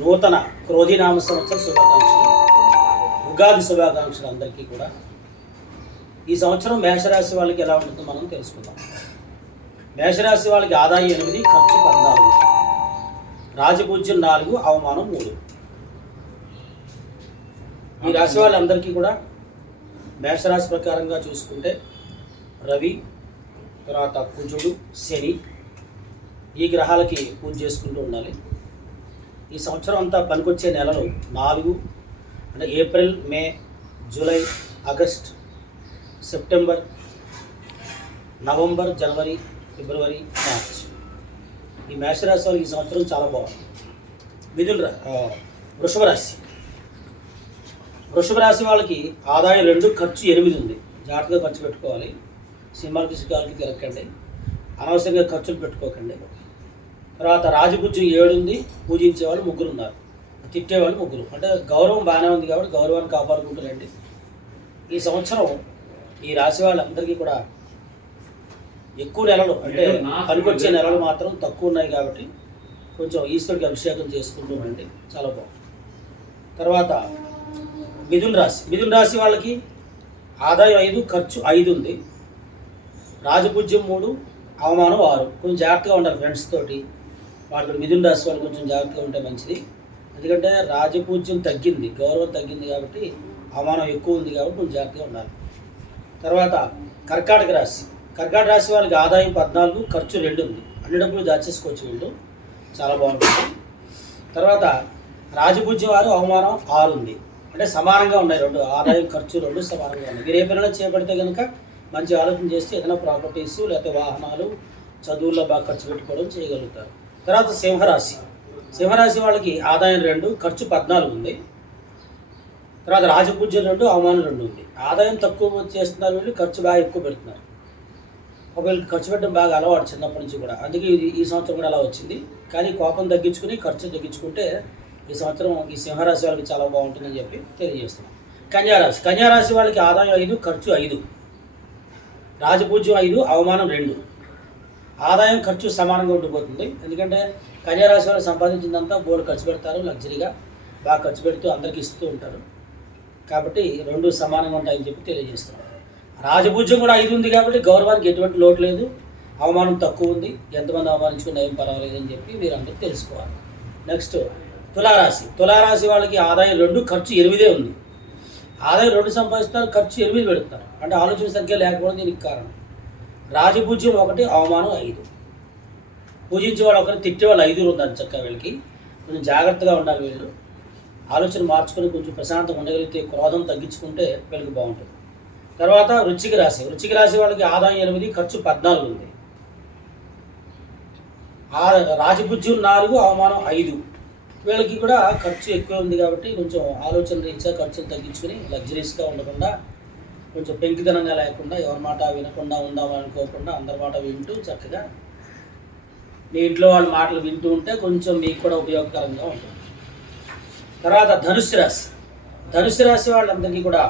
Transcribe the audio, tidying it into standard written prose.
నూతన క్రోధినామ సంవత్సర శుభాకాంక్షలు, ఉగాది శుభాకాంక్షలు అందరికీ కూడా. ఈ సంవత్సరం మేషరాశి వాళ్ళకి ఎలా ఉంటుందో మనం తెలుసుకుందాం. మేషరాశి వాళ్ళకి ఆదాయం 8, ఖర్చు 14, రాజపూజ్యం 4, అవమానం 3. ఈ రాశి వాళ్ళందరికీ కూడా మేషరాశి ప్రకారంగా చూసుకుంటే రవి, తర్వాత కుజుడు, శని, ఈ గ్రహాలకి పూజ చేసుకుంటూ ఉండాలి. ఈ సంవత్సరం అంతా పనికొచ్చే నెలలు 4 అంటే ఏప్రిల్, మే, జూలై, ఆగస్ట్, సెప్టెంబర్, నవంబర్, జనవరి, ఫిబ్రవరి, మార్చ్. ఈ మేషరాశి వాళ్ళకి ఈ సంవత్సరం చాలా బాగుంది. వృషభ రాశి. వృషభ రాశి వాళ్ళకి ఆదాయం 2, ఖర్చు 8 ఉంది. జాగ్రత్తగా ఖర్చు పెట్టుకోవాలి. సినిమాలకి సినిమాలకి తిరగకండి, అనవసరంగా ఖర్చులు పెట్టుకోకండి. తర్వాత రాజపూజ్యం 7 ఉంది. పూజించే వాళ్ళు 3 ఉన్నారు, తిట్టేవాళ్ళు 3. అంటే గౌరవం బాగానే ఉంది కాబట్టి గౌరవాన్ని కాపాడుకుంటారండి. ఈ సంవత్సరం ఈ రాశి వాళ్ళందరికీ కూడా ఎక్కువ నెలలు అంటే పనికొచ్చే నెలలు మాత్రం తక్కువ ఉన్నాయి కాబట్టి కొంచెం ఈశ్వరుడికి అభిషేకం చేసుకుంటూ ఉండండి, చాలా బాగుంది. తర్వాత మిథున రాశి. మిథున రాశి వాళ్ళకి ఆదాయం 5, ఖర్చు 5 ఉంది. రాజపూజ్యం 3, అవమానం 6. కొంచెం జాగ్రత్తగా ఉండాలి ఫ్రెండ్స్ తోటి. వాళ్ళకి మిథున రాశి వాళ్ళు కొంచెం జాగ్రత్తగా ఉంటే మంచిది. ఎందుకంటే రాజపూజ్యం తగ్గింది, గౌరవం తగ్గింది కాబట్టి అవమానం ఎక్కువ ఉంది కాబట్టి కొంచెం జాగ్రత్తగా ఉండాలి. తర్వాత కర్కాటక రాశి. కర్కాటక రాశి వాళ్ళకి ఆదాయం 14, ఖర్చు 2 ఉంది. అన్ని డబ్బులు దాచేసుకోవచ్చు వీళ్ళు, చాలా బాగుంటుంది. తర్వాత రాజపూజ్యం 6, అవమానం 6 ఉంది. అంటే సమానంగా ఉన్నాయి, 2 ఆదాయం ఖర్చు 2 సమానంగా ఉన్నాయి. మీరు ఏ పనులు చేపడితే కనుక మంచి ఆలోచన చేస్తే ఏదైనా ప్రాపర్టీస్ లేకపోతే వాహనాలు, చదువుల్లో బాగా ఖర్చు పెట్టుకోవడం చేయగలుగుతారు. తర్వాత సింహరాశి. సింహరాశి వాళ్ళకి ఆదాయం 2, ఖర్చు 14 ఉంది. తర్వాత రాజపూజ్యం 2, అవమానం 2 ఉంది. ఆదాయం తక్కువ చేస్తున్నారు వీళ్ళు, ఖర్చు బాగా ఎక్కువ పెడుతున్నారు. వీళ్ళకి ఖర్చు పెట్టడం బాగా అలవాటు చిన్నప్పటి నుంచి కూడా, అందుకే ఈ సంవత్సరం కూడా అలా వచ్చింది. కానీ కోపం తగ్గించుకుని ఖర్చు తగ్గించుకుంటే ఈ సంవత్సరం ఈ సింహరాశి వాళ్ళకి చాలా బాగుంటుందని చెప్పి తెలియజేస్తున్నాం. కన్యారాశి. కన్యారాశి వాళ్ళకి ఆదాయం 5, ఖర్చు 5, రాజపూజ్యం 5, అవమానం 2. ఆదాయం ఖర్చు సమానంగా ఉండిపోతుంది. ఎందుకంటే కన్యారాశి వాళ్ళు సంపాదించిందంతా బోర్డు ఖర్చు పెడతారు, లగ్జరీగా బాగా ఖర్చు పెడుతూ అందరికీ ఇస్తూ ఉంటారు. కాబట్టి 2 సమానంగా ఉంటాయని చెప్పి తెలియజేస్తున్నారు. రాజపూజ్యం కూడా 5 ఉంది కాబట్టి గౌరవానికి ఎటువంటి లోటు లేదు. అవమానం తక్కువ ఉంది, ఎంతమంది అవమానించుకున్నా ఏం పర్వాలేదు అని చెప్పి మీరు అందరూ తెలుసుకోవాలి. నెక్స్ట్ తులారాశి. తులారాశి వాళ్ళకి ఆదాయం 2, ఖర్చు 8 ఉంది. ఆదాయం 2 సంపాదిస్తున్నారు, ఖర్చు 8 పెడుతున్నారు. అంటే ఆలోచన సంఖ్య లేకపోవడం దీనికి కారణం. రాజపూజ్యం 1, అవమానం 5. పూజించే వాళ్ళు 1, తిట్టేవాళ్ళు 5 ఉన్నారు. చక్కగా వీళ్ళకి కొంచెం జాగ్రత్తగా ఉండాలి. వీళ్ళు ఆలోచన మార్చుకొని కొంచెం ప్రశాంతంగా ఉండగలిగితే, క్రోధం తగ్గించుకుంటే వీళ్ళకి బాగుంటుంది. తర్వాత వృశ్చిక రాశి. వృశ్చిక రాశి వాళ్ళకి ఆదాయం 8, ఖర్చు 14 ఉంది. రాజపూజ్యం 4, అవమానం 5. వీళ్ళకి కూడా ఖర్చు ఎక్కువ ఉంది కాబట్టి కొంచెం ఆలోచన రీత్యా ఖర్చులు తగ్గించుకొని లగ్జరీస్గా ఉండకుండా, కొంచెం పెంకితనంగా లేకుండా, ఎవరి మాట వినకుండా ఉందామనుకోకుండా అందరి మాట వింటూ చక్కగా మీ ఇంట్లో వాళ్ళ మాటలు వింటూ ఉంటే కొంచెం మీకు కూడా ఉపయోగకరంగా ఉంటుంది. తర్వాత ధనుస్సు రాశి. ధనుస్సు రాశి వాళ్ళందరికీ కూడా